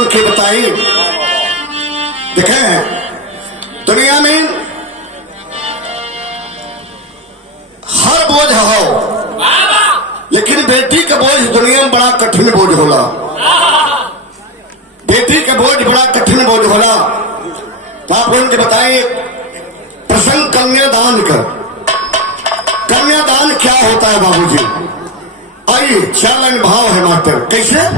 उनकी बताई। देखें दुनिया में हर बोझ हो, लेकिन बेटी का बोझ दुनिया में बड़ा कठिन बोझ होला। बेटी का बोझ बड़ा कठिन बोझ होला। तो आप उनके बताइए प्रसंग कन्यादान का। कन्यादान क्या होता है बाबूजी? आइए 4 लाइन भाव है मास्टर। कैसे?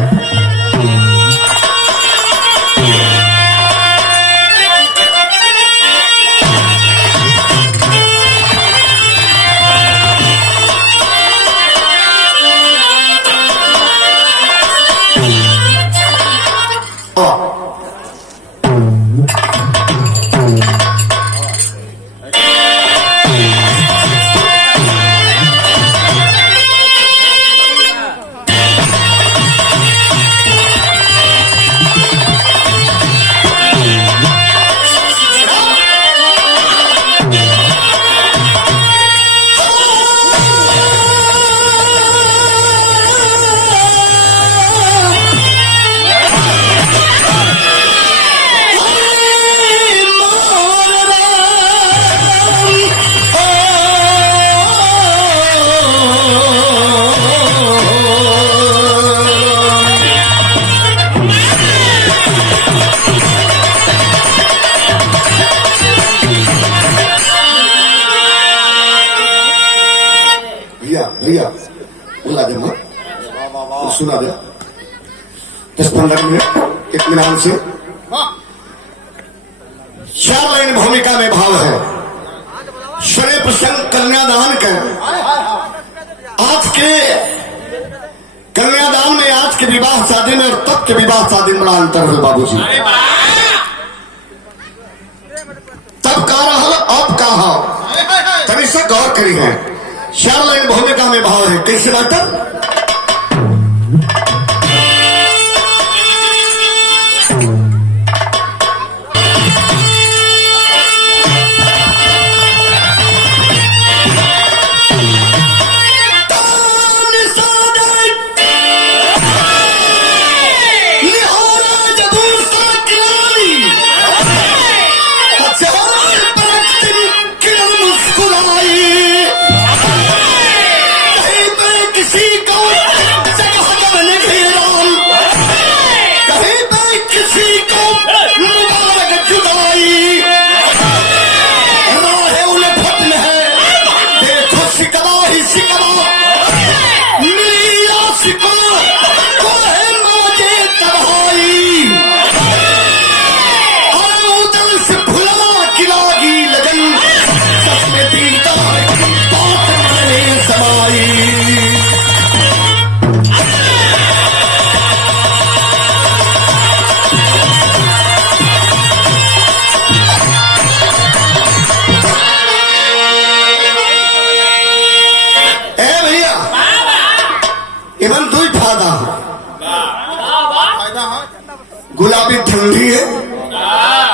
भैया बुला दे मत, सुना दे 10-15 मिनट इत्मीनान से। 4 लाइन भूमिका में भाव है। शरे प्रसंग कन्यादान का। आज के कन्यादान में, आज के विवाह शादी में और तब के विवाह शादी में बड़ा अंतर है बाबूजी। तब का रहा अब का हो, तभी से गौर करी है। 4 लाइन भूमिका में भाव है। कैसे मास्टर? गुलाबी ठंडी है,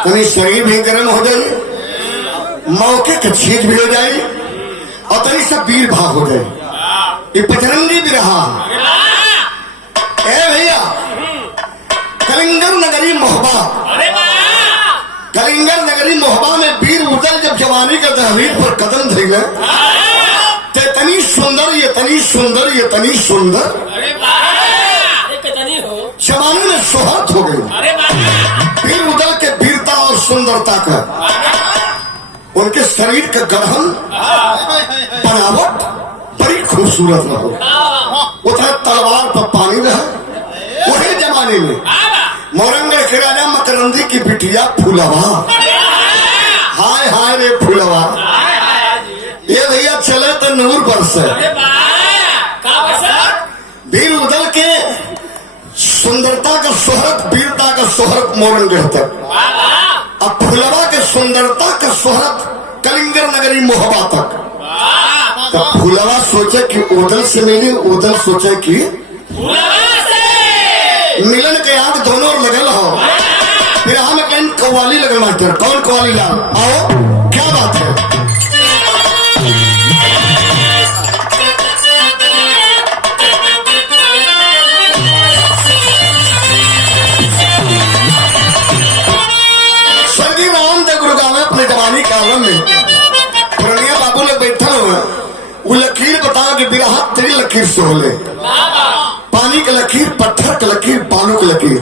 कहीं शरीर भी गर्म हो जाए, मौके की चीज भी हो जाए और तनी सब वीर भाव हो जाए। ये बजरंगी भी रहा। ए भैया कलिंगर नगरी मोहबा, कलिंगर नगरी मोहबा में वीर उदल जब जवानी का तहरीर पर कदम धैले, तनी सुंदर ये तनी सुंदर ये तनी सुंदर जवानी में शोहरत हो गई। वीर उदल के वीरता और सुंदरता का, उनके शरीर का गठन बनावट बड़ी खूबसूरत रहो। उधर तलवार पर पानी रहे। वही जमाने में मोरंगड़ के राजा मकरंदी की बिटिया फूलवा, हाय हाय रे फूलवा, ये भैया चले तो नूर बरसे। वीर उदल के सुंदरता का शोहरत, वीरता का शोहरत मोरंगढ़ तक, अब फुलवा के सुंदरता का शोहरत कलिंगर नगरी मोहबा तक। तो फुलवा सोचे कि उदल से मिली, उदल सोचे कि मिलन के याद दोनों लगल हो। फिर हम कहीं कव्वाली लगल मास्टर। कौन कव्वाली ला? आओ क्या बात है। लकीर से होले। पानी के लकीर, पत्थर के लकीर, बालू के लकीर।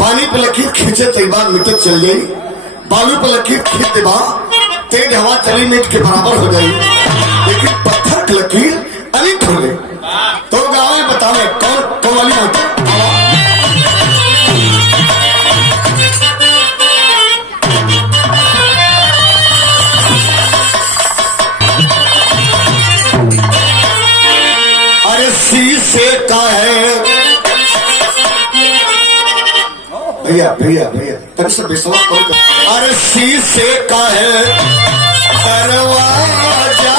पानी पे लकीर खींचे तैबार मिटे चल गई, बालू पे लकीर खींच देबा तेज हवा चली मिट के बराबर हो गई, लेकिन पत्थर की लकीर अनित हो गई। तो गाँव में बतावे कौन कौन वाली बात। अरे शीशे का है भैया भैया भैया तक से बेसवा कौन कर। अरे शीशे का है दरवाजा,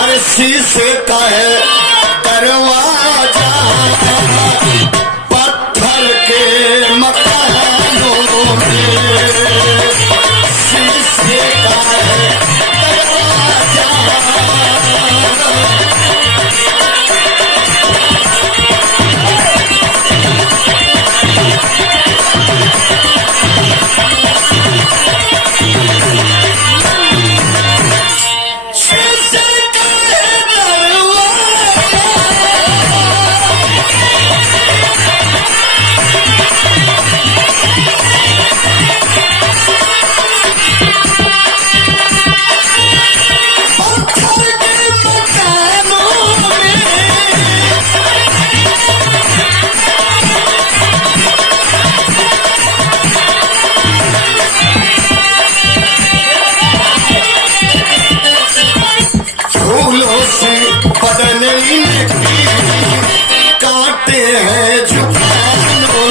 अरे शीशे का है दरवाजा, पत्थर के मकानों में शीशे का है दरवाजा। काटे हैं जुबानों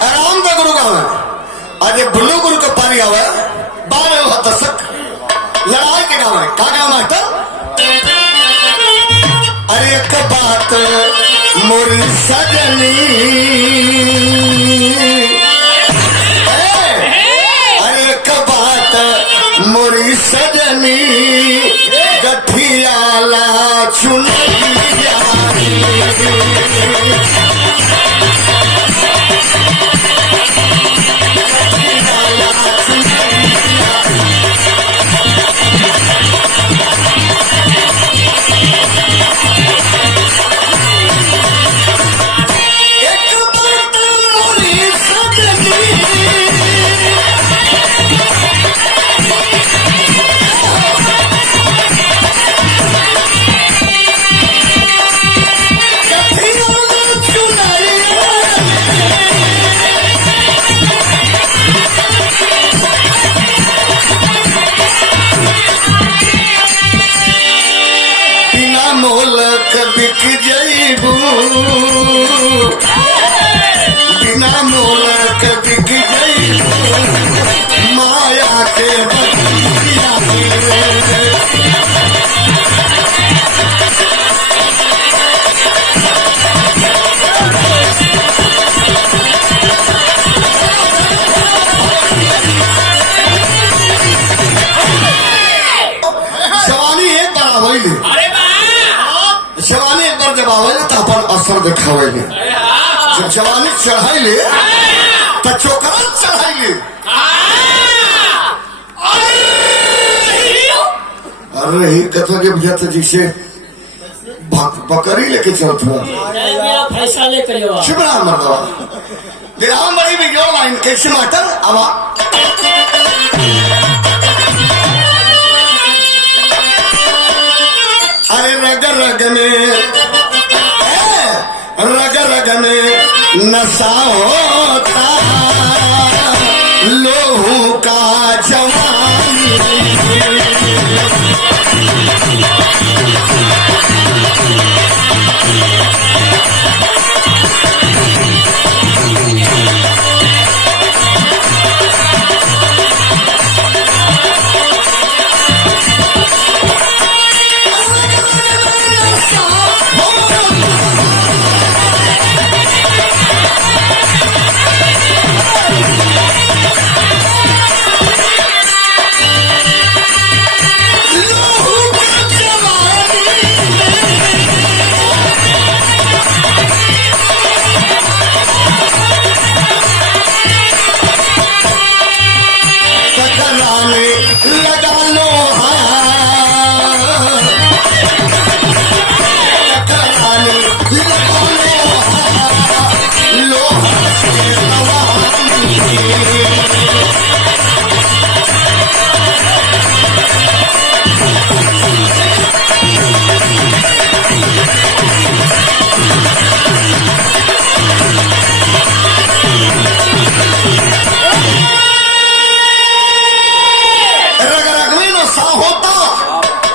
आराम का गुरु गाँव है। आज एक बुल्लू गुरु का पानी आवा 12 दशक लड़ाई के गाँव है। क्या गाँव है? अरे एक बात मोरी सजनी, अरे एक बात मोरी सजनी, गठियाला चुनरिया बिक जईबू, बिना मोलक बिक जईबू, माया के बतिया जवानी एक बार आवैली, जवानी एक बार जब आवेले तो अपन असर दिखावेले। जब जवानी चढ़ाइले तो चोकरा चढ़ाइले। अरे ही कथा के बुझा था जिसे बकरी लेके चलत हुआ फैसला लेकर शिवरा मरदवा दिराम बड़ी भी जो लाइन कैसे माटर आवा। अरे रग रग में रग रग में नशा होता, लोहू का जवानी नशा होता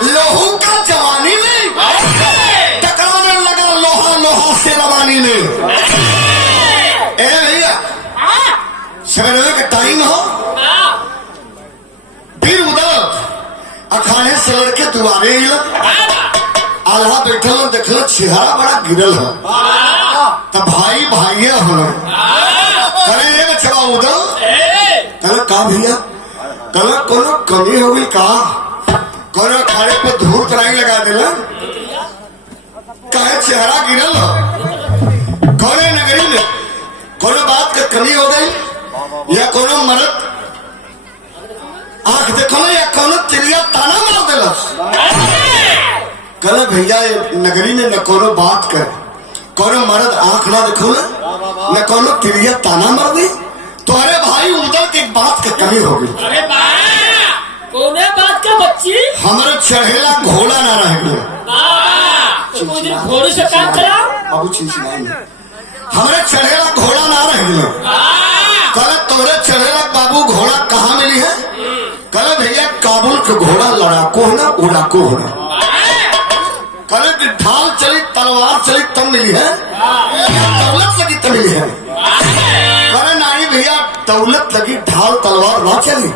लोहू का जवानी में, टकराने लगा लोहा लोहा से रवानी में। ए भैया सवेरे का टाइम हो, फिर उधर अखाड़े से लड़के दुआरे आल्हा बैठल देखल चेहरा बड़ा गिरल है, तब भाई भाइये होना करे बच्चा उधर कल का भैया कल कोनो कमी हो गई का, कोनो अखाड़े पे धूल तराई लगा देला काहे चेहरा गिरल हो, कोने नगरी में कोनो बात का कमी हो गई या कोनो मर्द आंख देखो या कोनो चिड़िया ताना मार दिलस। कल भैया नगरी में न कोनो बात कर, कोनो मर्द आंख ना देखो न कोनो चिड़िया ताना मार दी, तो अरे भाई उधर की बात की कमी हो गई। अरे कोने बात का बच्ची हमारे चढ़ेला घोड़ा ना रह गया, घोड़े से काम करा बाबू चीज नहीं, हमारे चढ़ेला घोड़ा ना रह गया। कल तोरे चढ़ेला बाबू घोड़ा कहाँ मिली है? कल भैया काबुल का घोड़ा लड़ाकू है ना उड़ाकू है ना, कल की ढाल चली तलवार चली तब मिली है, दौलत लगी तब मिली है। कल नानी भैया दौलत लगी ढाल तलवार ना चली,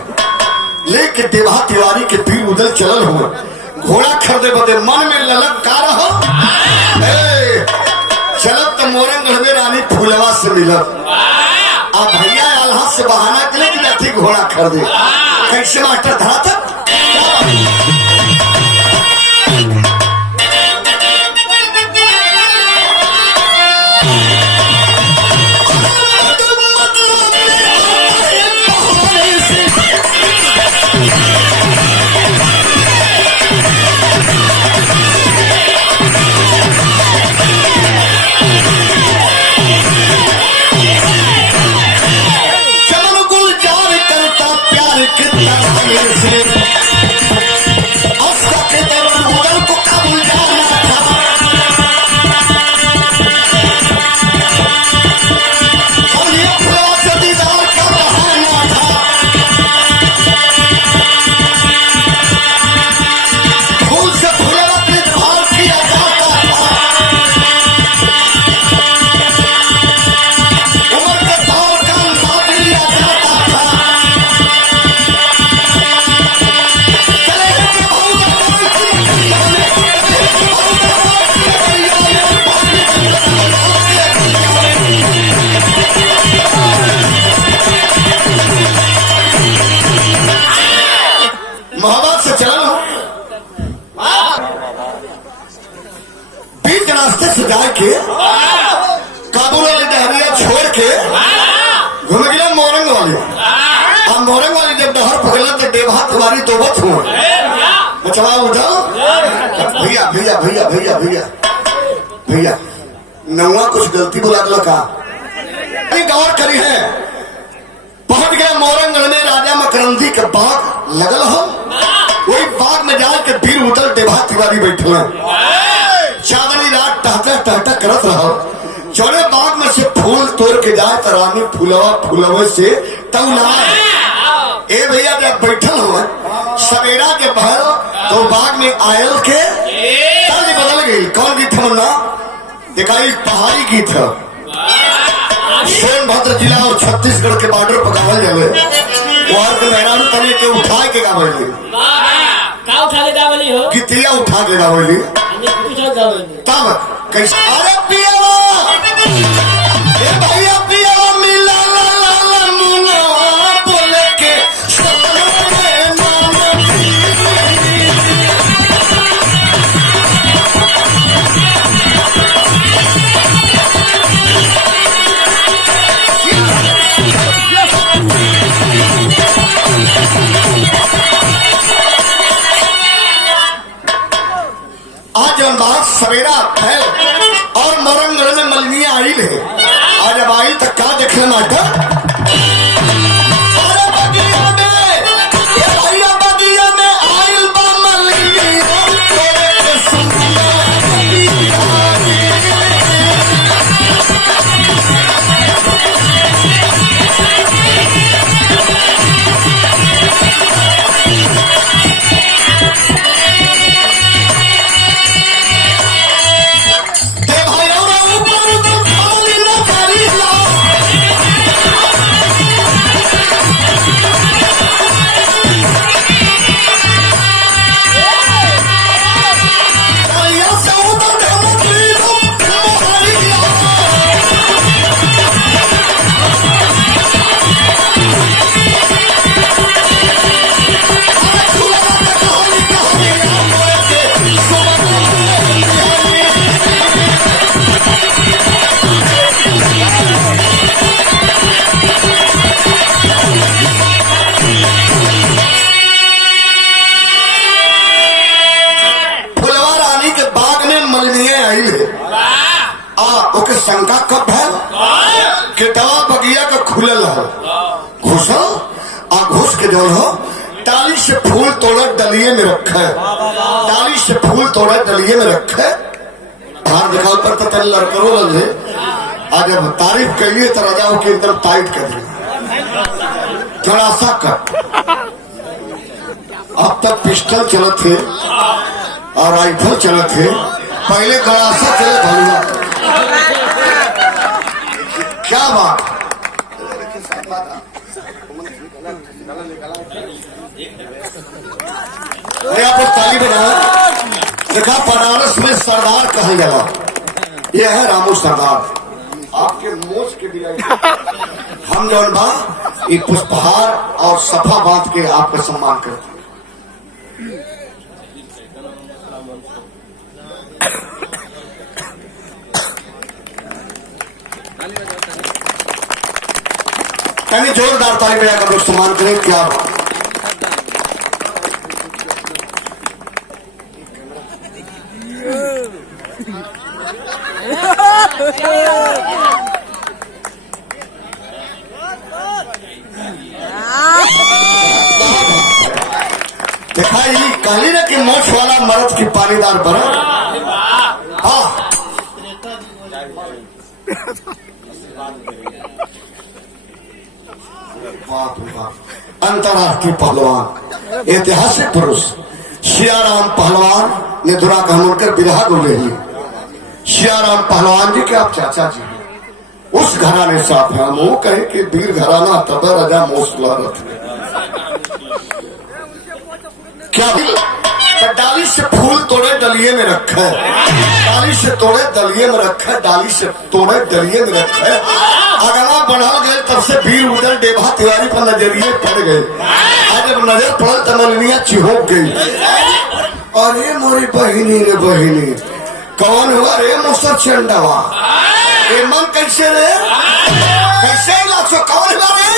लेके देवा तिवारी के पीर उधर चलल हुए, घोड़ा खरीदे बदे मन में ललक का रहो, चलत तो मोरंगढ़ में रानी फूलवा से मिलत, अब भैया आल्हा से बहाना के लिए कि घोड़ा खरीदे, कैसे मास्टर धरा था के काबुल वाली डहरिया छोड़ के घूम गया मोरंग वाली, अब मोरंग वाली जब डहर पकड़ा तो देवा तुम्हारी दोबत हुआ बचवा उठाओ भैया भैया भैया भैया भैया भैया नौवा कुछ गलती बुला दो का गौर करी है। पहुंच गया मोरंगढ़ में राजा मकरंदी के बाग लगल हो, वही बाग में जाकर वीर उदल देवा तिवारी बैठे हैं, चांदनी रात टहटा टहटा करत रहो, चौड़े बाग में से फूल तोड़ के जाए तो रानी फूलवा फूलवा से तौला ए भैया जब बैठल हुआ सवेरा के पहल तो बाग में आयल के तर्ज बदल गई। कौन गीत मुन्ना देखा पहाड़ी गीत है, सोनभद्र जिला और छत्तीसगढ़ के बॉर्डर पर गावल जावे, वहां के मैदान तले के उठा के गावली का उठा ले गावली हो, गीतिया उठा के गावली तब कैसे अरे पियावा ए भैया पियावा मिला ला ला ला मुनवा बोले के सपना में नाम आज हम बात सवेरा फैल और मोरंगढ़ में मलनिया आई है, आज अब आई तक क्या देखने नाटक शंका कब है कि दवा बगिया का खुलल है, घुसो आ घुस के जो हो डाली से फूल तोड़े डलिए में रखे, डाली से फूल तोड़े डलिए में रखे। हाथ दिखाओ पर तो तेल लड़करो लगे। आज जब तारीफ करिए तो राजाओं की एकदम टाइट कर दिए, थोड़ा सा कट। अब तक पिस्टल चले थे और राइफल चले थे, पहले गड़ासा चले भलुआ। क्या बात, आप ताली बजाओ। देखा बनारस में सरदार कहा गया, यह है रामू सरदार। आपके मोच के भी हम जौन बा ये पुष्पहार और सफा बांध के आपका सम्मान करते हैं। कहीं जोरदार ताली बजाकर लोग सम्मान करें। क्या देखा ये कहली ना कि मोछ वाला मर्द की पानीदार बरफ। हाँ अंतर्राष्ट्रीय पहलवान ऐतिहासिक पुरुष सियाराम पहलवान ने दुरा कहकर विधा बोले ही। सियाराम पहलवान जी के आप चाचा जी उस घराने से आप हैं। वो कहे कि वीर घराना तब राजा मोसला रथ क्या तो डाली से फूल तोड़े डलिए में रखे, डाली से तोड़े दलिए में रखे, डाली से तोड़े डलिए में रखे। अगला बढ़ा गए तब से वीर उधर डेभा तिवारी पर नजरिए पड़ गए। आज जब नजर पड़ल तो मलिनिया चिहोक गई। अरे मोरी बहिनी रे बहिनी, कौन हुआ रे मुसर चंडवा, ये मन कैसे रे, कैसे लाचो, कौन हुआ रे?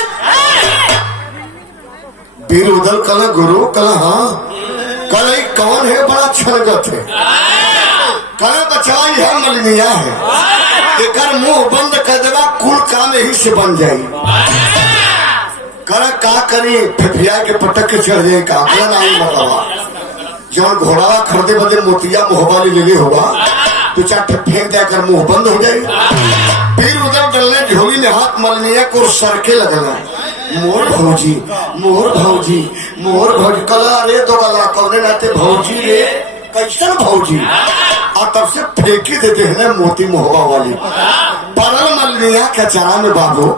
वीर उधर कल गुरु कल, हाँ कल कौन है, बड़ा छलगत है। कल बचाई है मलिनिया है, एकर मुंह बंद कर देगा कुल काम यही से बन जाये। कर का करी फिफिया के पटक के चढ़ जाए का नहीं बतावा। जौन घोड़ा खरीदे बदे मोतिया मोहबा ले होगा तो चार फेंक देकर मुंह बंद हो जाए। फिर उधर डलने झोली में हाथ मलनिया को सरके लगना, मोर भौजी मोर भौजी मोर भौजी। कला रे तो गला कौने नाते भौजी रे, कैसन भौजी। और तब से फेंकी देते हैं ना मोती मोहबा वाली परल मलनिया के चरा में बाबू।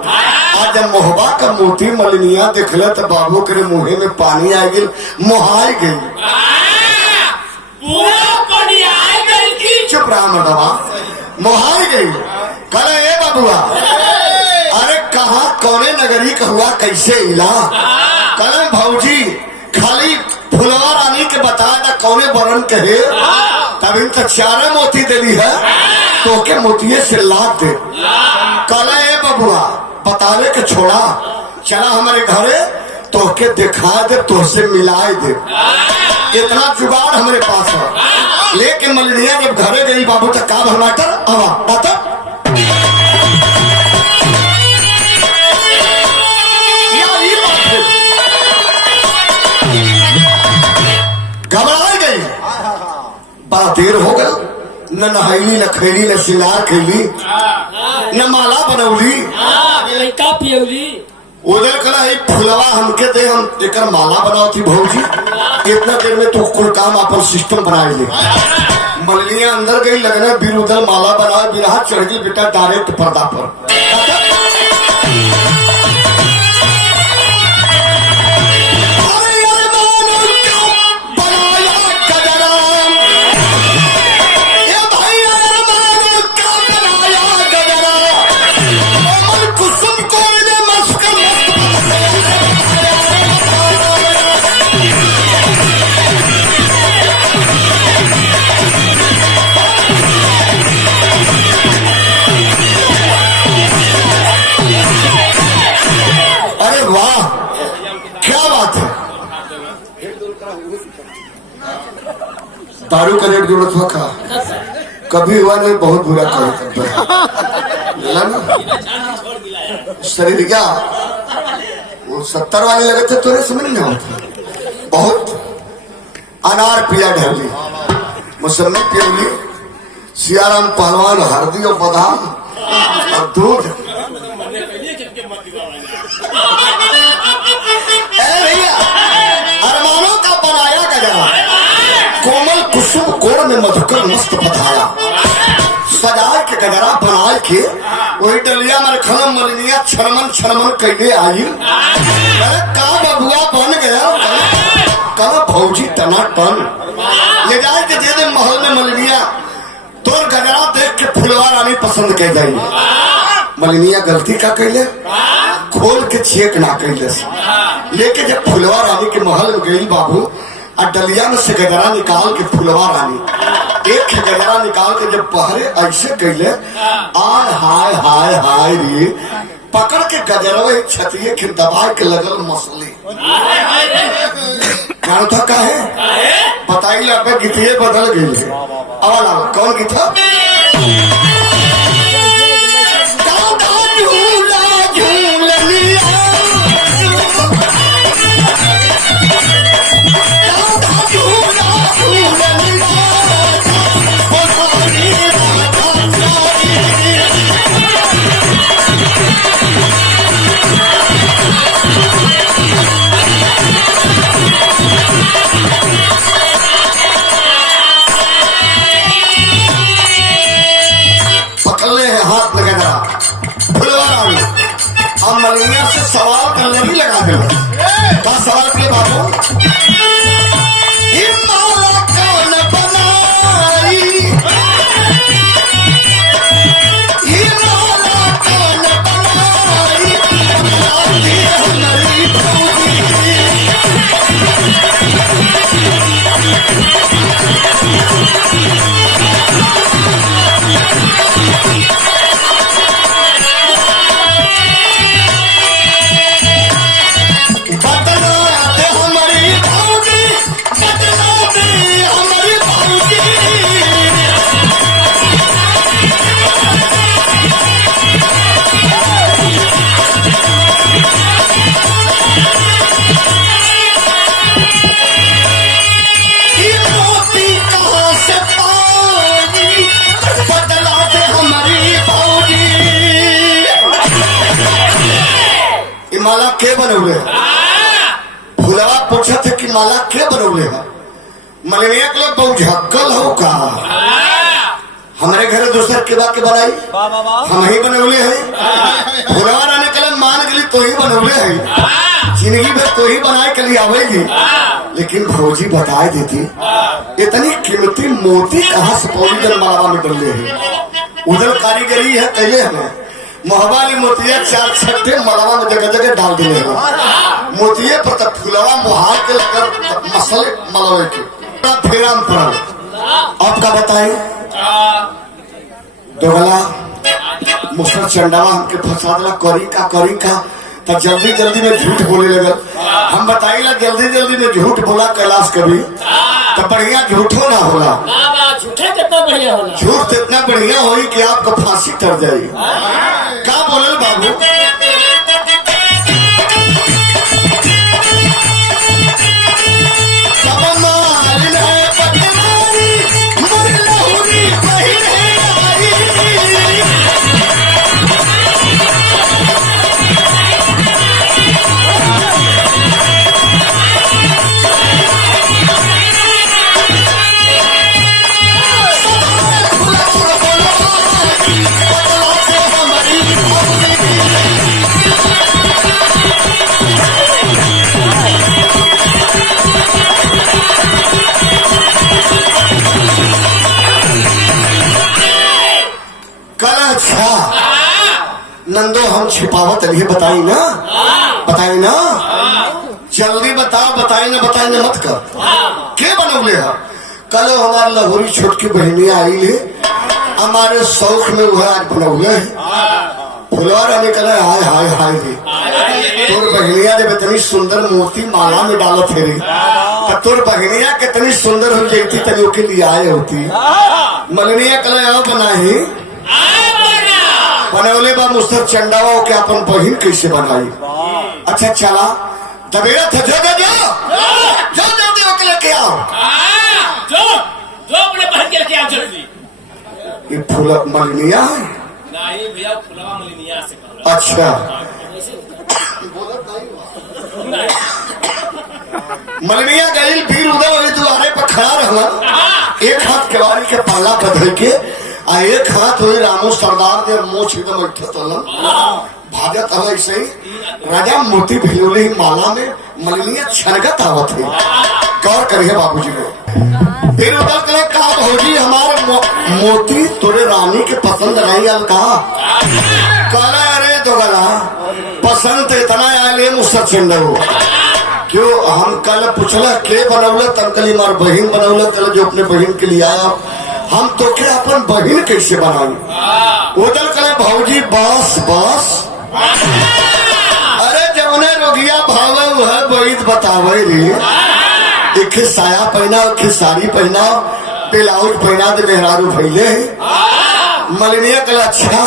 आज जब मोहबा का मोती मलनिया देखल तो बाबू के मुहे में पानी आ गई, मोहाई गई। चुप रहा मर्दवा, मोहाई गई। करे ए बाबुआ, अरे कहा कौने नगरी का हुआ, कैसे इला? करे भौजी खाली फुलवा रानी के बताया था कौने बरन कहे, तब इन तक चारे मोती दिली है तो के मोतिये से लाद दे। कल ए बबुआ बतावे के छोड़ा, चला हमारे घरे तो के दिखा दे, तो से मिलाए दे। इतना जुगाड़ हमारे पास है। लेकिन मलिनिया जब घरे गई बाबू तक का भरमाटर आवा घबरा गई। बड़ा देर हो गया, न नहाईली न खैली न सिंगार कैली न माला बनौली लड़का पियौली। उधर कला फुलवा हमके दे, हम एक माला बनाओ थी भौजी। इतना देर में तो कुल काम अपन सिस्टम बनाए ले। मलिनिया अंदर गई, लगना बीर उधर माला बनाओ, बिना चढ़ गई बेटा डायरेक्ट पर्दा पर। दारू का रेट जरूरत हुआ का कभी हुआ नहीं, बहुत बुरा कहते शरीर क्या वो 70 वाले लगे थे, तोरे समझ नहीं होता। बहुत अनार पिया ढली, मुसलमी पियली, सियाराम पहलवान हल्दी और बादाम और दूध। भैया अरमानों का बनाया गजरा, कोमल कुसुम कोण में मधुकर मस्त पधाया, सजाए के गजरा बनाए के वही डलिया में खनम मलिनिया छनमन छनमन कैले आई। का बबुआ बन गया कल भौजी टनाटन ले जाए के दे दे महल में मलिनिया, तोर गजरा देख के फुलवा रानी पसंद कर जाई। मलिनिया गलती का कैले, खोल के चेक ना कैले, लेके जब फुलवा रानी के महल में गई बाबू, और डलिया में से गजरा निकाल के फुलवा रानी एक गजरा निकाल के जब पहरे ऐसे कैले, आय हाय हाय हाय रे, पकड़ के गजरवा एक छतिए के दबा के लगल मसली। कौन था का है बताई लगे, गीतिए बदल गई। अब कौन गीत था? मलिनिया से सवाल करने ही लगा दे। क्या सवाल किए बाबू? माला कौन बनाई, माला कौन बनाई, हमारी माला के बनौले? फुलवा पूछा थे कि माला के बनौले है? मलिनिया के लोग बहुत झक्कल हो का, हमारे घर दूसर के बात के बनाई, हम ही बनौले हैं। फुलवा रहने के लिए मान गली तो ही बनौले है, जिंदगी में तो ही बनाए के लिए आवेगी। लेकिन भौजी बताए देती इतनी कीमती मोती कहाँ से पौड़ी जन मालावा में डले है, उधर कारीगरी है कैले हमें मोहबाली मोतिया 4 छट्टे मलावा में जगह जगह डाल दिए हैं। मोतिये पर तब फुलवा मुहार के लेकर मसले मलवे के फेराम पड़ा। आपका बताए दोगला मुसर चंडावा हमके फंसा दिला, करी का तब जल्दी जल्दी में झूठ बोले लगल। हम बताइला जल्दी जल्दी में झूठ बोला कैलाश कभी तो बढ़िया झूठो ना होला, झूठ इतना बढ़िया होई कि आपको फांसी कर जाए। क्या बोलल बाबू? नंदो हम छिपावत रहिए, बताई ना जल्दी बताई ना मत कर। के बनौले है? कल हमारे लहोरी छोटकी बहनिया आई ले, हमारे शौक में वह आज बनौले है। फुलवारा निकले हाय हाय हाय रे तोर बहनिया जब इतनी सुंदर मोती माला में डालत है रे तो तोर बहनिया कितनी सुंदर हो जाती तनी ओके लिए आए होती मलनिया कले आओ बनाही बनवले बा मुस्तर चंडावा के अपन बहिन कैसे बनाई। अच्छा चला दबेरा था जो लेके आओ जो अपने बहन के लेके आओ जल्दी। ये फूल मलनिया है नहीं भैया फुलवा मलिनिया से कहला। अच्छा मलनिया गई भीड़ उधर वही द्वारे पर खड़ा रहला एक हाथ केवाड़ी के पाला बधल के आ एक हाथ हुई रामू सरदार ने मोछ एकदम भाजत हल ऐसे राजा मोती भिलोले माला में मलनिया छनगत आवत है। गौर करिए बाबूजी को फिर उधर कहे कहा भौजी हमारे मोती तोरे रानी के पसंद नहीं आल कहा कहला अरे दोगला पसंद तो इतना आये मुझसे चिंदा हो क्यों हम कल पूछला के बनौल तनकली मार बहन बनौल कल जो अपने बहन के लिए आया हम तो के अपन बहन कैसे बनाई उधर कहे भौजी बस बस अरे जौने रोगिया भावे वह वही बतावे रे एक साया पहना एक साड़ी पहना ब्लाउज पहना दे मेहरारू भैले मलनिया कल अच्छा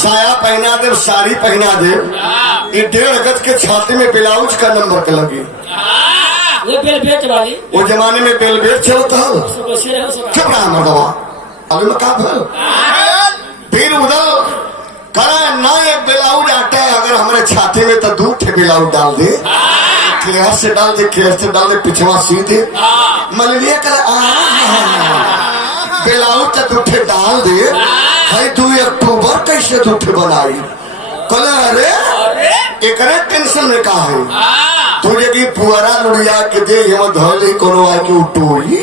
साया पहना दे साड़ी पहना दे ये 1.5 गज के छाती में ब्लाउज का नंबर का लगी वो बेलबेट वाली वो जमाने में बेलबेट चलता चुप रहा मर्दवा अभी में का भल फिर उधर करा ना एक ब्लाउज आटा अगर हमारे छाती में तो 2 ठे ब्लाउज डाल दे क्लियर से डाल दे पिछवा सी दे मलनिया कर ब्लाउज तो 2 ठे डाल दे भाई 2 अक्टूबर कैसे 2 ठे बनाई कल अरे एक टेंशन में का है तुझे की पुअरा लुड़िया के दे हम धोले कोनो आए की उठोई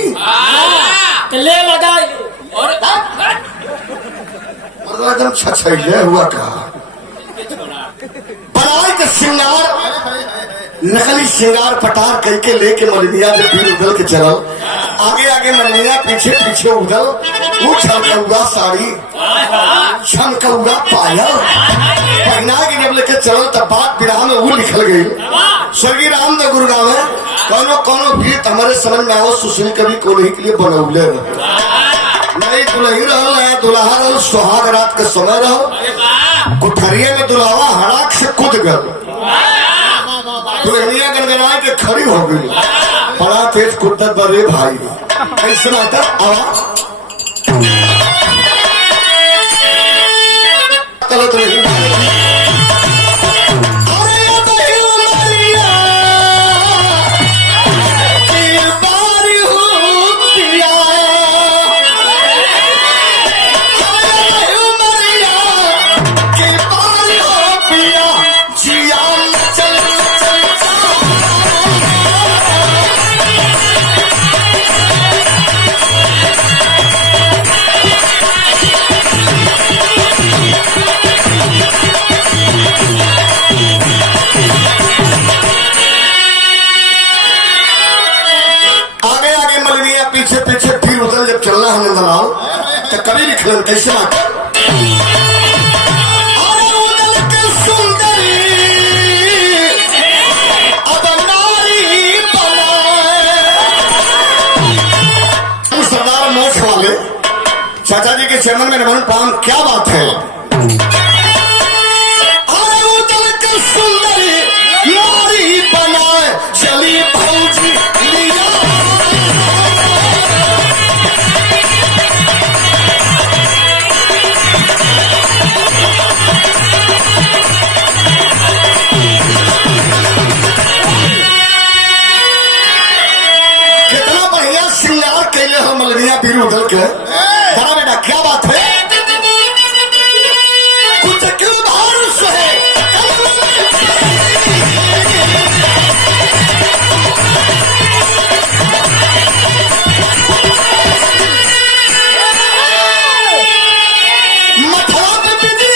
ले लगाई और मतलब एकदम छछैले हुआ का बनाई के श्रृंगार नकली श्रृंगार पटार करके लेके मलनिया से पीर उधल के चलल आगे आगे मलनिया पीछे पीछे उधल वो छमकौगा साड़ी छमकौगा पायल पहना के जब लेके चलल तब बात विराह में वो लिखल गई स्वर्गीय राम द गुरुगांव है कोनो गीत हमारे समझ में आओ सुशील कवि को नहीं के लिए बनौले नहीं दुल्ही रहल है दुल्हा रहल सुहाग रात के समय रहल कोठरिया में दुल्हावा हड़ाक से कूद गल दुल्हनिया गनगना के खड़ी हो गई बड़ा तेज कुद्दत बरे भाई ऐसा आता आवाज चलो तो तो कभी लिखलन कैसे सरदार मोक्ष वाले चाचा जी के चरणन में नमन प्रणाम क्या बात है सुंदरी नारी बनाए चली भौजी पीर उधल के बड़ा बेटा क्या बात है कुछ क्यों बारिश है मथुरा में बिजली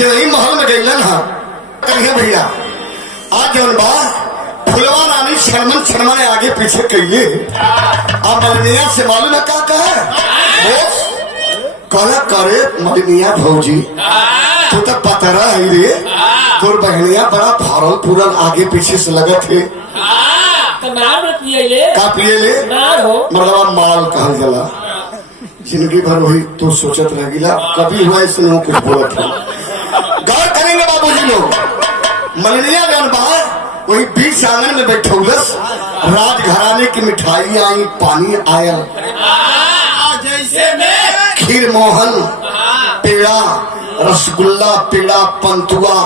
जही महल में गई ना कहिए भैया आज जौन बा फुलवा रानी शर्मन शर्मा ने आगे पीछे कहिए अब मलनिया से मालूम है क्या कहे कहला करे मलनिया भौजी तू तो पतरा है रे तोर बहनिया बड़ा फारल पूरल आगे पीछे से लगत है का पिए ले मतलब माल कहल जला जिंदगी भर वही तू सोचत रह कभी हुआ इसने कुछ बोलत है गौर करेंगे बाबूजी लोग मलनिया जौन बा वही बीच आंगन में बैठौलस राजघराने की मिठाई आई पानी आयल जैसे में खीर मोहन पेड़ा रसगुल्ला पेड़ा पंतुआ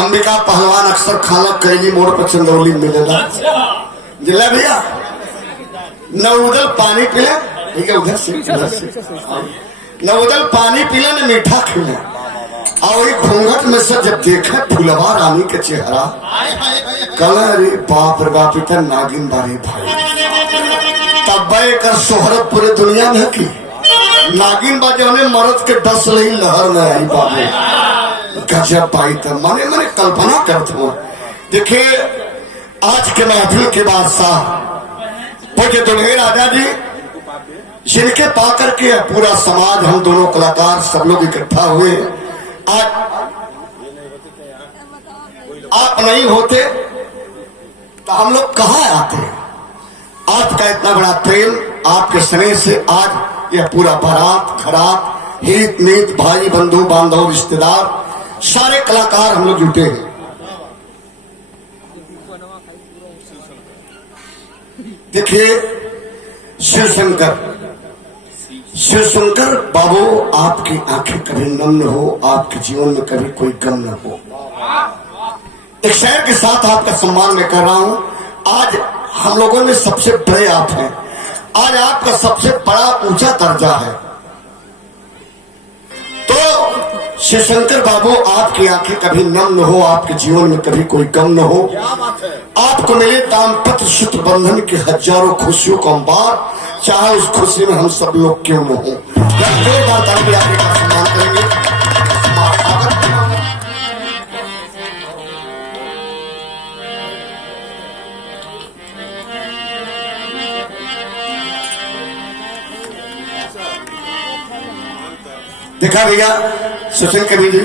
अंबिका पहलवान अक्सर खाना कैली मोड़ पर चंदौली मिलेगा जिला भैया न उधर पानी पिले ठीक है उधर से न उधर पानी पिले न मीठा खिले और वही घूंघट में से जब देखे फुलवा रानी के चेहरा कल अरे बाप रे बाप इतना नागिन बारी भाई तब कर शोहरत पूरे दुनिया में की नागिन बाजे उन्हें मर्द के 10 लही लहर में आई बाबू गजब पाई था मने मने कल्पना करते हो देखिए आज के महफिल के बादशाह पूज्य दुल्हे राजा जी जिनके पा करके पूरा समाज हम दोनों कलाकार सब लोग इकट्ठा हुए आज आप नहीं होते तो हम लोग कहाँ आते आपका इतना बड़ा प्रेम आपके स्नेह से आज यह पूरा बारात खरात हित मीत भाई बंधु बांधव रिश्तेदार सारे कलाकार हम लोग जुटे हैं देखिए शिव शंकर बाबू आपकी आंखें कभी नम न हो आपके जीवन में कभी कोई गम न हो एक शहर के साथ आपका सम्मान मैं कर रहा हूं आज हम लोगों में सबसे बड़े आप हैं आज आपका सबसे बड़ा ऊंचा दर्जा है तो शिव शंकर बाबू आपकी आंखें कभी नम न हो आपके जीवन में कभी कोई गम न हो आपको मिले दाम्पत्य सूत्र बंधन की हजारों खुशियों का अंबार चाहे उस खुशी में हम सब लोग क्यों न हो जोरदार ताली आपका सम्मान करेंगे देखा भैया सुशील कवि जी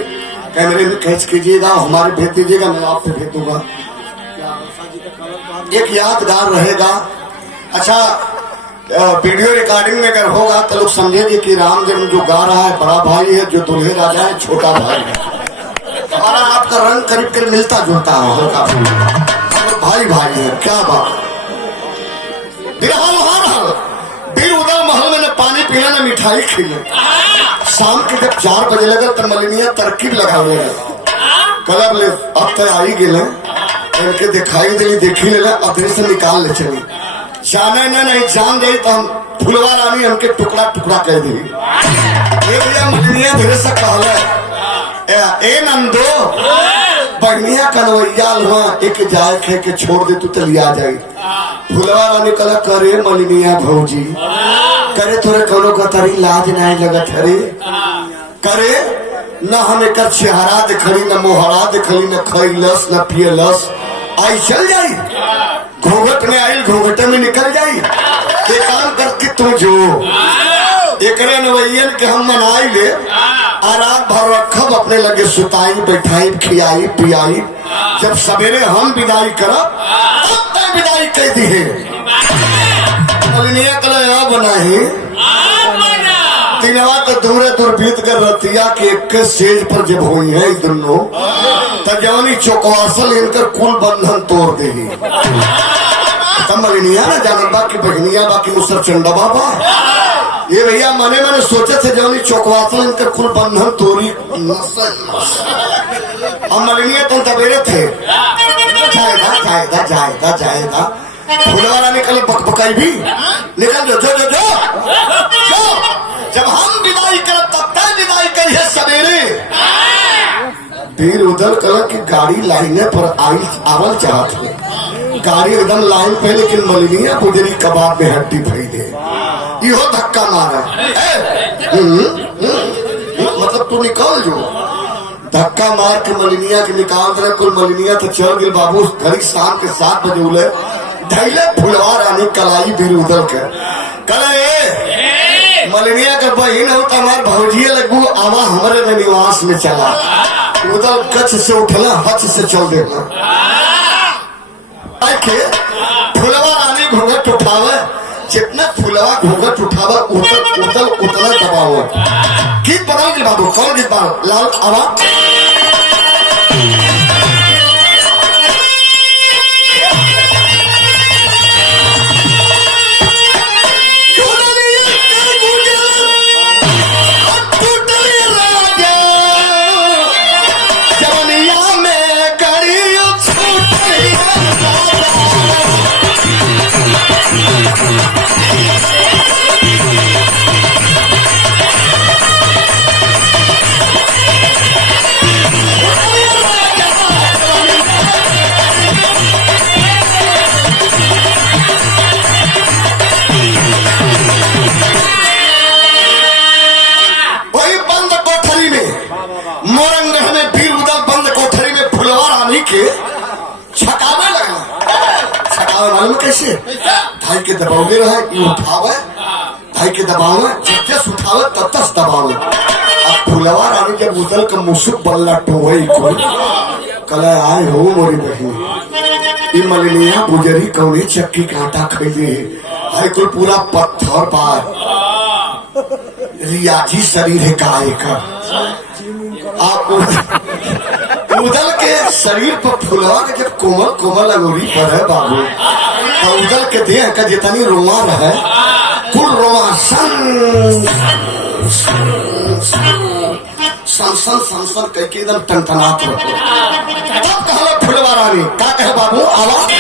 कैमरे में कैच कीजिएगा हमारे भेज दीजिएगा मैं आपसे भेज दूंगा एक यादगार रहेगा अच्छा वीडियो रिकॉर्डिंग में अगर होगा तो लोग समझेंगे कि राम जन्म जो गा रहा है बड़ा भाई है जो दुल्हे राजा है छोटा भाई है हमारा आपका रंग करीब करीब मिलता जुलता है हल्का भाई भाई है क्या बात बीर उदल महल में न पानी पीना न मिठाई खिले शाम के जब 4 बजे लगे तो मलिनिया तरकीब लगाने लगे कलब ले अब तक आई गए इनके दिखाई दे देखी ले अधे से निकाल ले चली जाने न नहीं जान गई तो हम फुलवा रानी हमके टुकड़ा टुकड़ा कह दी ये भैया मलिनिया धीरे से कहले ए नंदो बहनिया कन्हैया हुआ एक जाए खे के छोड़ दे तू लिया जाए फुलवा रानी कला करे मलिनिया भौजी करे थोड़े कोनो का तरी लाज नहीं लगत हरे करे न हम एक चेहरा दिखली न मोहरा दिखली न खैलस न पियलस आई चल जाई घूंघट में आई घूंघटे में निकल जाई ये काम करके तू जो एक नवैयन के हम मनाई ले और रात भर रखब अपने लगे सुताई बैठाई खियाई पियाई जब सवेरे हम विदाई करब तब विदाई कह दी है कला बनाही तीनवा तो दूर दूर बीत कर रतिया के एक सेज पर जब हुई है दोनों तब जवानी चौकवासल इनकर कुल बंधन तोड़ देगी तब मलिनिया ना जानत बाकी बहनिया बाकी मुसर चंडा बाबा ये भैया मने मने सोचे थे जवानी चौकवासल इनकर कुल बंधन तोड़ी हम मलिनिया तो तबेरे थे जाएगा जाएगा जाएगा जाएगा फूलवाला निकल बकबकाई भी निकल जो जो जो जो जो जब हम विदाई कर तब तक विदाई करिए सवेरे वीर उधर कल की गाड़ी लाइने पर आई आवल चाहते गाड़ी एकदम लाइन पे लेकिन मलिनिया बुजरी कबाब में हड्डी भरी दे इहो धक्का मारा तू निकल जो। धक्का मार के मलिनिया के निकाल दे। कुल मलिनिया तो चल गई बाबू। घड़ी शाम के 7 बजे उले धैले फुलवा रानी कलाई भी उधर के कले मलिनिया के बहन हो तमार भौजिए लगू आवा हमारे में निवास में चला। उधर गच से उठला हच से चल देना। फुलवा रानी घूंघट उठावे। जितना फुलवा घूंघट उठावे उतना दबावे। गीत बनाओ कि बाबू कौन गीत बनाओ लाल आवाज। कैसे भाई के दबावे रहे उठावे भाई के दबावे जस उठावे तस दबावे। अब फुलवा रानी जब उदल का मुसुक बल्ला टोई को कला आए हो मोरी बहन। ई मलिनिया गुजरी कौनी चक्की कांटा खैले भाई को पूरा पत्थर पार रियाजी शरीर है गाय का। आप उदल के शरीर पर फुलवा के जब कोमल कोमल अंगूरी पर है बाबू तो उदल के देह का जितनी रोमा रहे कुल रोमा सन कह के एकदम टनटनात रहे। तब कहला फुलवा रानी का कहे बाबू आवाज।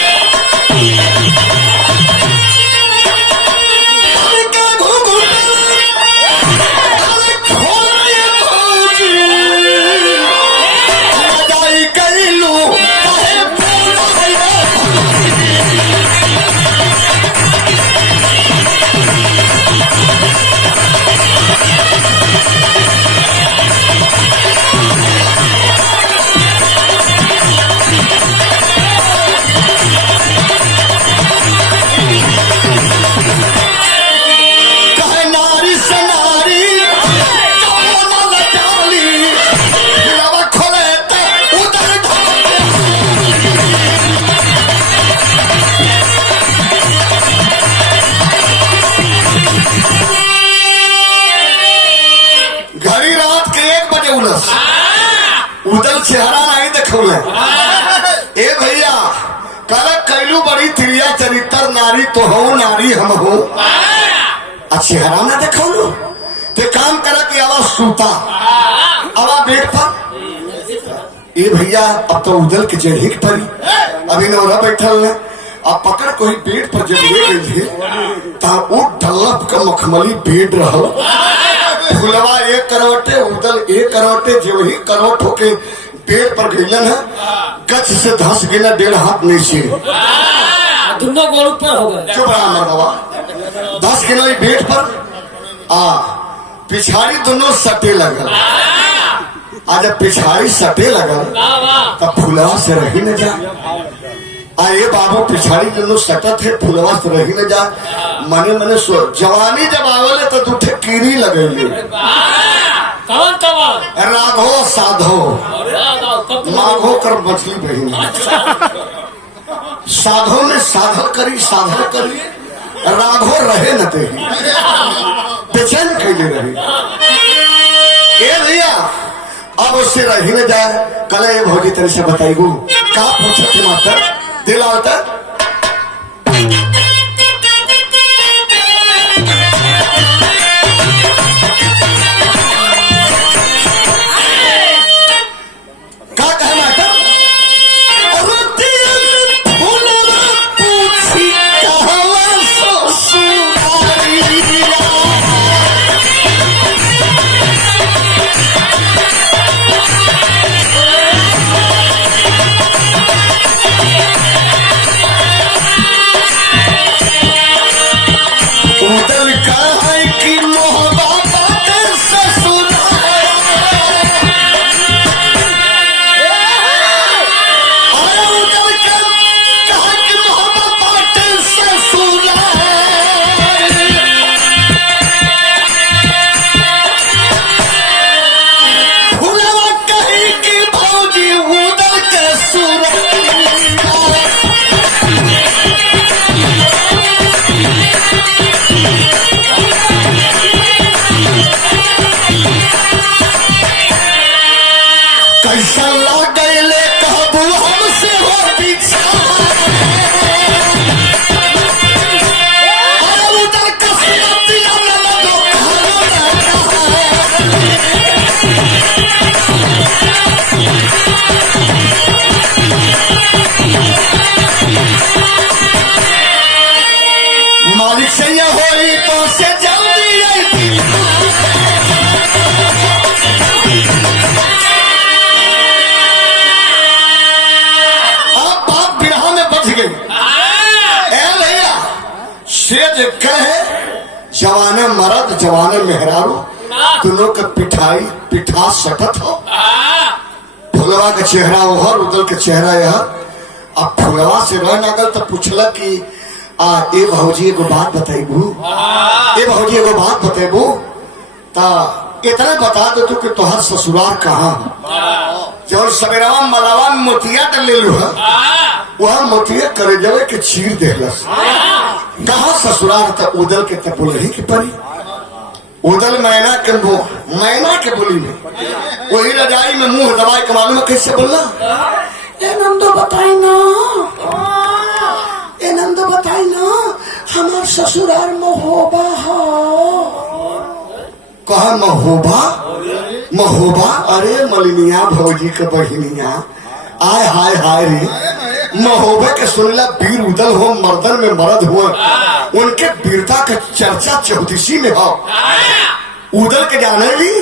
उदल चेहरा नहीं देखौले। ए भैया कल कैलू बड़ी त्रिया चरित्र नारी तो हो नारी हम हो चेहरा ना देखौलू ते काम करा कि आवाज सूता आवा बेड पर। ए भैया अब तो उदल के जड़ी परी अभी नौरा बैठल ने अब पकड़ कोई बेड पर जब ले गई थे तब वो डल्लप का मखमली बेड रहो। फुलवा एक करोटे उदल एक करोटे जो ही करोट होके पेड़ पर गईलन है गच से धस गिना 1.5 हाथ नीचे दोनों गोड़ ऊपर हो गए। चुप रहा मरदवा 10 गिना पेड़ पर पिछाड़ी दोनों सटे लगल। आज जब पिछाड़ी सटे लगल तब फुलवा से रही न जा। ये बाबू पिछाड़ी दोनों सटत है फुलवा से रही न जा। मने मने जवानी जब आवले तो दूठे कीड़ी लगेली। कौन कौन राघो साधो माघो कर मछली बहन। साधो में साधल करी राघो रहे न ते बेचैन कैले रही। ए भैया अब उससे रही न जाए। कल ये भौजी तेरे से बताइगू का पूछे थे मास्टर दिल आता तो से जल्दी आई अब बात बिरहा में बच गई। ए भैया शेज कहे जवाने मर्द जवाने मेहरारू दोनों के पिठा सटत हो। फुलवा का चेहरा ओहर उदल के चेहरा यह। अब फुलवा से रह लगल तो पूछला कि ए भौजी एगो बात बताइबू, ए भौजी एगो बात बताइबू। ता इतना बता दे तू कि तोहर ससुराल कहाँ जब सवेरवा मलावा मोतिया कर ले लू वह मोतिया करे जवे के चीर देलस। कहाँ ससुराल था उदल के तब बोलही की परी उदल मैना के बोली में वही रजाई में मुंह दबाई के मालूम कैसे बोलना। ए नंदो बताई ना, ए नंदो बताई ना हमार ससुराल महोबा हो। कहा महोबा महोबा? अरे मलिनिया भौजी के बहिनिया आय हाय हाय रे। महोबे के सुनला वीर उदल हो मर्दन में मर्द हुए उनके वीरता का चर्चा चौतीसी में हो। उदल के जाने ली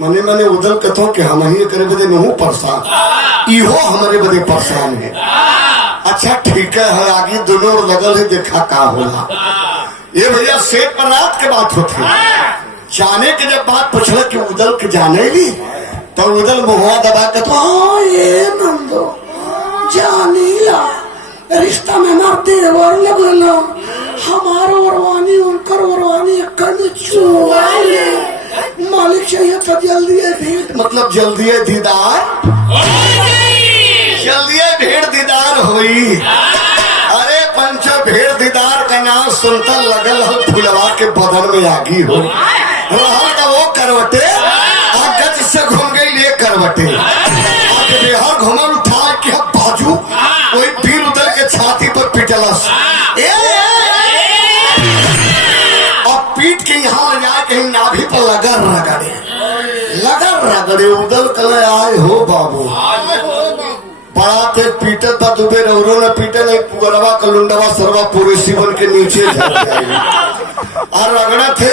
मने मने उदल कथो के हम ही करे बदे नहू परेशान इहो हमारे बदे परेशान है। अच्छा ठीक है आगे दोनों लगल है देखा का होला। ये भैया सेठ पर रात के बात होती जाने के जब बात पूछल कि उदल के जाने ली तो उदल मुहुआ दबा के तो हाँ ये नंदो जानीला रिश्ता में हमार देवर लगल हमार वरवानी उनकर वरवानी चुवाले मालिक चाहिए तो जल्दी भेंट मतलब जल्दी दीदार जल्दी भेंट दीदार हुई। अरे पंचो भेड़ दीदार का नाम सुनता लगल हो फुलवा के बदन में आगी हो रहा का वो करवटे गज से घूम गई ले करवटे बिहार घुमल उठा के बाजू वही पीर उदल के छाती पर पिटलस और पीट के यहाँ ले जाए कहीं नाभि पर लगर रगड़े उदल कल आए हो बाबू बड़ा थे पीटे था दुबे रौरों ने पीटे नहीं पुगरवा कलुंडवा सरवा पूरे सिवन के नीचे और रगड़ा थे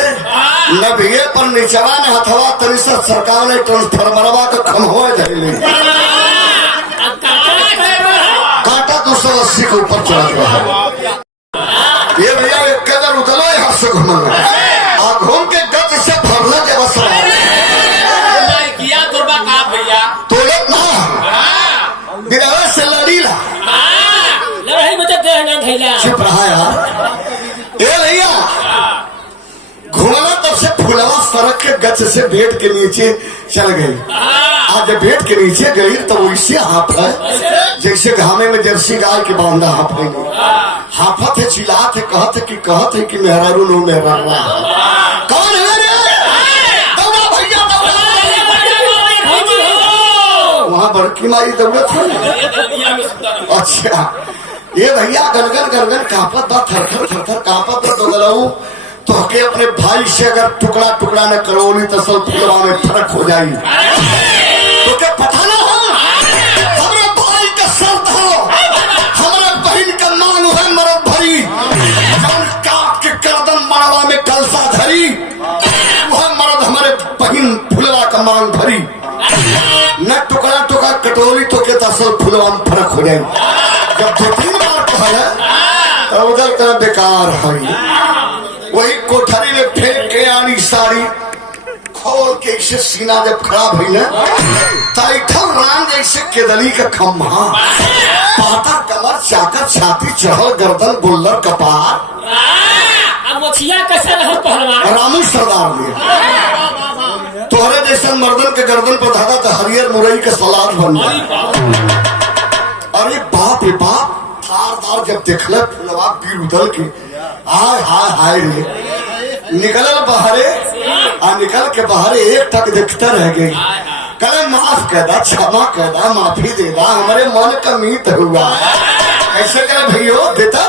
नभिये पर निचवा ने हथवा तनिसा सरकार ने ट्रांसफार्मरवा का खम हो जाए काटा 280 के ऊपर चढ़ा रहा ये भैया एक कदर उतलो यहाँ से घूमना और घूम के गत से भरला जब तोलत ना दिलावा से लड़ीला लड़ाई में तो देना धैला चुप रहा यार। ए भैया घूमना तब से फुलवा सड़क के गच से बेट के नीचे चल गई। आज जब बेट के नीचे गई तो वैसे हाफ है जैसे घामे में जर्सी गाय के बांधा हाफ है हाफत है चिल्लात है कहत है कि मेहरारू नो मेहरा कौन है दौड़ा भैया वहाँ बड़की मारी दौड़त है। अच्छा ये भैया गनगन कापत बा थर कापत तो गलाऊ तो के अपने भाई से अगर टुकड़ा न करोली तो सब फुलवा में फर्क हो जाई तो क्या पता ना हो हमारे भाई का शर्त हो हमारे बहन का नाम है मरद भरी काट के करदन मरवा में कलसा धरी वह मरद हमारे बहन फुलवा का मांग भरी न टुकड़ा कटोरी तो के तसल फुलवा में फर्क हो जाए। जब 2-3 बार कहा तो उधर कर बेकार है वही कोठरी में फेंक के आनी साड़ी खोल के इसे सीना जब खराब हुई ना ताइठल राम जैसे केदली का खम्भा पाता कमर चाकर छाती चढ़ल गर्दन बुल्लर कपार मोछिया कसर हो पहलवान रामू सरदार ने तोहरे जैसा मर्दन के गर्दन पर धागा तो हरियर मुरई का सलाद बन गया। अरे बाप रे बाप थारदार जब देखल फुलवा पीर उदल के हाय हाय हाय रे निकलल बहरे आ निकल के बहरे एक टक देखते रह गई कल माफ कर दा क्षमा कर दा माफी दे दा हमारे मन का मीत हुआ ऐसे करे भैयो देता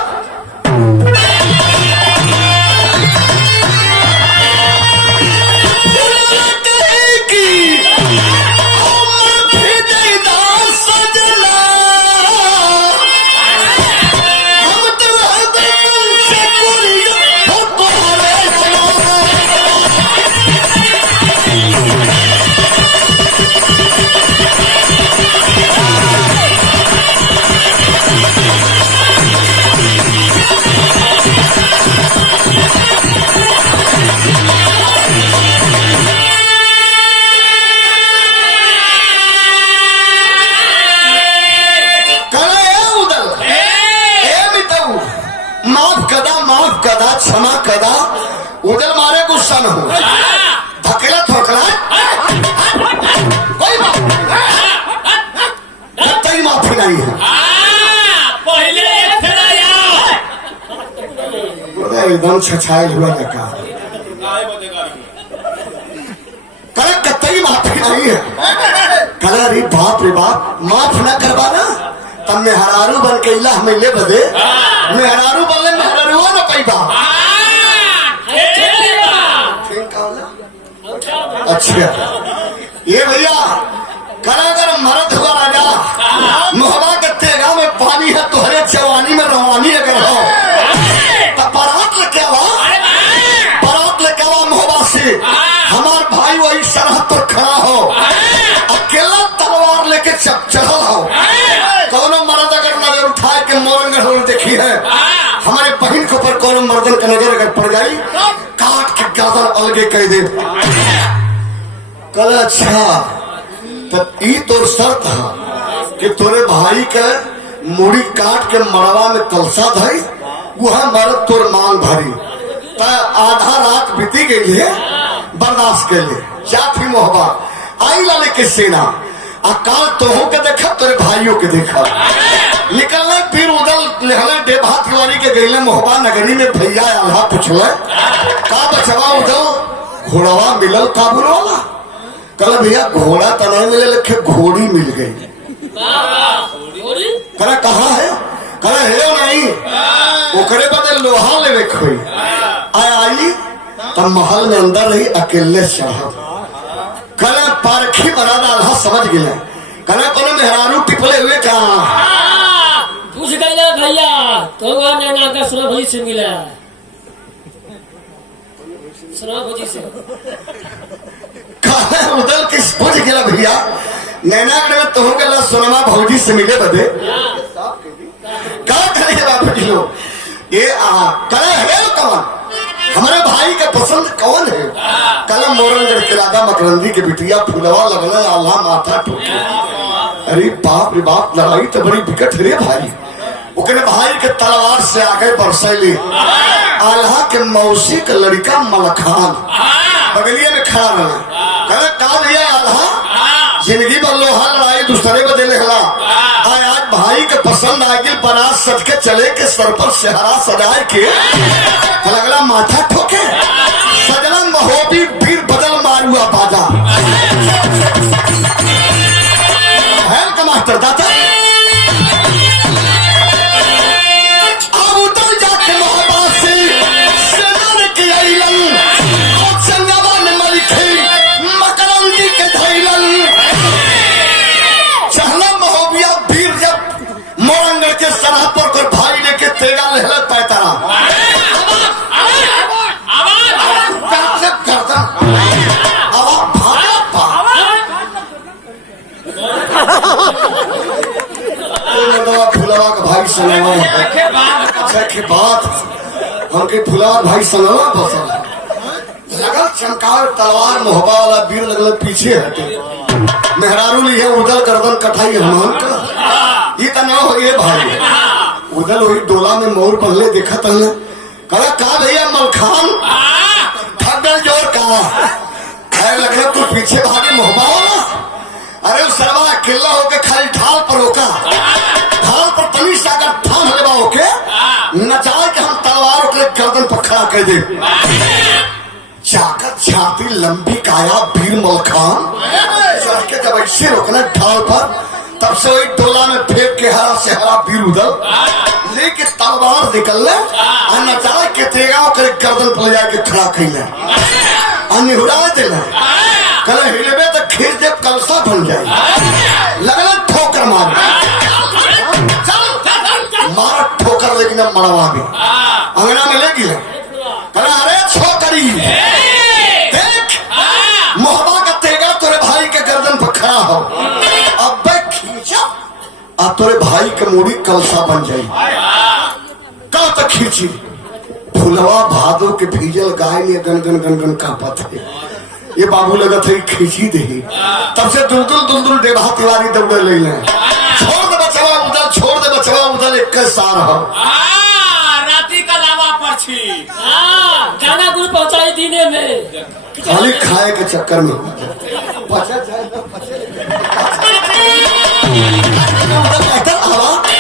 माफ कदा क्षमा कदा उधर मारे गुस्सा न हो धकेला ठोकला कोई कतई माफी नहीं है पहले एक फेरा यार एकदम छछायल हुआ लगा करे कतई माफी नहीं है करे अरे बाप रे बाप माफ न करवाना तब मेहरारू बन के इला हमें ले बदे मेहरारू बनले मेहरारू न पैबा अच्छा ये भैया करा अगर मर्द हुआ राजा मोहबा के तेगा में पानी है तुहरे जवानी में रवानी अगर हो तो बारात लेके आवा बारात लेके आवा मोहबा से हमार भाई वही सरहद पर खड़ा हो अकेला तलवार लेके चढ़ल हो कौनो मर्द अगर नजर उठाए के मोरंग देखी है हमारे बहन के ऊपर कौनो मर्दन का नजर अगर पड़ गई काट के गर्दन अलगे कह दे कल अच्छा तब ई तोर शर्त है कि तोरे भाई के मुड़ी काट के मरवा में कलसा धई वह मर्द तोर मांग भरी त आधा रात बीती गई है बर्दाश्त के लिए जाफी मोहबा आई लाले के सेना अकाल तोहों के देखा तोरे भाइयों के देखा निकलने फिर उधर लेहले डेभा तिवारी के गईले मोहबा नगरी में भैया आल्हा पूछले का बचवा उधर घोड़वा मिलल काबुल वाला कल भैया घोड़ा तो नहीं मिले लेकिन घोड़ी मिल गई करा कहा है करा है नहीं ओकरे बदले लोहा लेवे खोई आई तब महल में अंदर रही अकेले चढ़ा कला पारखी बना डाला समझ गए कला कोनो मेहरारू टिपले हुए कहा पूछ गया भैया तो नैना का सुना भोजी से मिला सुना भोजी से कहा उधर किस पूछ गया भैया नैना में तो हो गया सोनमा भौजी से मिले बदे क्या करेंगे बाबू जी लोग ये करे है कौन हमारे भाई का पसंद कौन है कलम मोरंगढ़ के राजा मकरंदी के बिटिया फुलवा लगना आल्हा माथा ठोके अरे बाप रे बाप लड़ाई तो बड़ी विकट रे भाई ओकरे भाई के तलवार से आगे बरसैली आल्हा के मौसी का लड़का मलखान बगलिया में खड़ा रहा कहे का भैया आल्हा जिंदगी भर लोहा लड़ाई दूसरे बदे लेला आज भाई के पसंद आ गई बारात सज के चले के सर पर सेहरा सजाए के लगला माथा ठोके सजना महोबी वीर बदल मारुआ बाजा है का मास्टर दाता अब उतर जाके मोहब्बत से सेना के आइलन और संगवा ने मलिखे मकरंदी के धैलन चहला महोबिया वीर जब मोरंगढ़ के सरहद पर कोई भाई लेके तेगा लहला पैतारा फुलवा का भाई सुनावा के बात हमके फुलवा भाई सुनावा पसंद लगा चमकार तलवार मोहबा वाला वीर लगल पीछे हटे मेहरारू लिए उदल गर्दन कठाई हनुमान का ये तो ना हो ये भाई उदल वही डोला में मोर पहले देखा तहले कहा का भैया मलखान ठगल जोर कहा खैर लगे तू पीछे भागे मोहबा वाला अरे उस सरवा किला होके खाली ढाल पर रोका ढाल पर तनी से अगर ठान लेवा होके नचाए के हम तलवार के गर्दन पर खड़ा कर दे चाकत छाती लंबी काया वीर मलखान चढ़ के जब ऐसे रोकना ढाल पर तब से वही टोला में फेंक के हरा से हरा वीर उधर लेके तलवार निकलने और नचाए के तेगा कर गर्दन पर ले जाके खड़ा कैले निहुरा देना कल हिलबे तो खींच दे कलसा बन जाए लगना ठोकर मार मारा ठोकर लेकिन मरवा भी अंगना में लेगी कला अरे छोकरी देख मोहबा का तेगा तोरे भाई के गर्दन पर खड़ा हो अब खींचा आ तोरे भाई के मुड़ी कलसा बन जाए कल तक खींची फुलवा भादो के भीजल गाय ने गन गन गन गन कांपत है ये बाबू लगा था खींची दे तब से दुलदुल डेभा तिवारी दौड़े ले छोड़ दे बचवा उधर एक सार हो राती का लावा पर छी हाँ गाना गुरु पहुंचाई दीने में खाली खाए के चक्कर में पचा जाए ना पचे बेहतर आवाज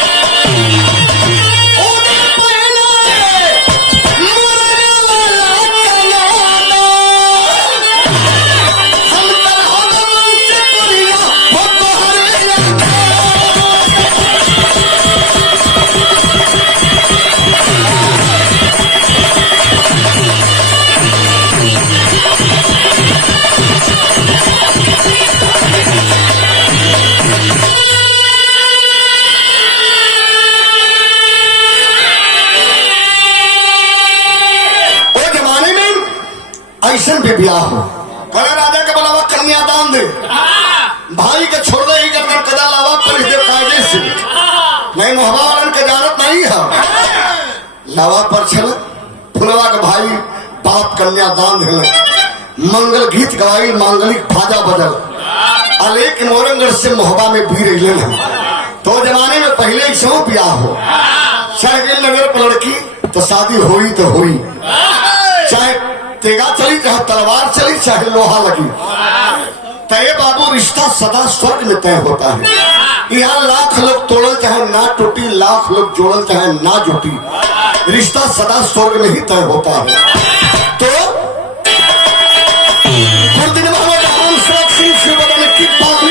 ऐसा भी ब्याह हो बड़े राजा के बुलावा कन्यादान दे भाई के छोड़ दे ही करना कदा लावा पुलिस दे कायदे से नहीं मोहबा वालन के जानत नहीं है लावा पर चल फुलवा के भाई बाप कन्यादान दे मंगल गीत गवाई मांगलिक फाजा बदल अलेक मोरंगढ़ से मोहबा में भी रही तो जमाने में पहले ही सौ ब्याह हो चाहे नगर पर लड़की तो शादी हुई तो हुई चाहे तेगा चली चाहे तलवार चली चाहे लोहा लगी तय बाबू रिश्ता सदा स्वर्ग में तय होता है यहाँ लाख लोग तोड़ल चाहे ना टूटी लाख लोग जोड़ल चाहे ना जुटी रिश्ता सदा स्वर्ग में ही तय होता है तो सिंह से बदल की बाबू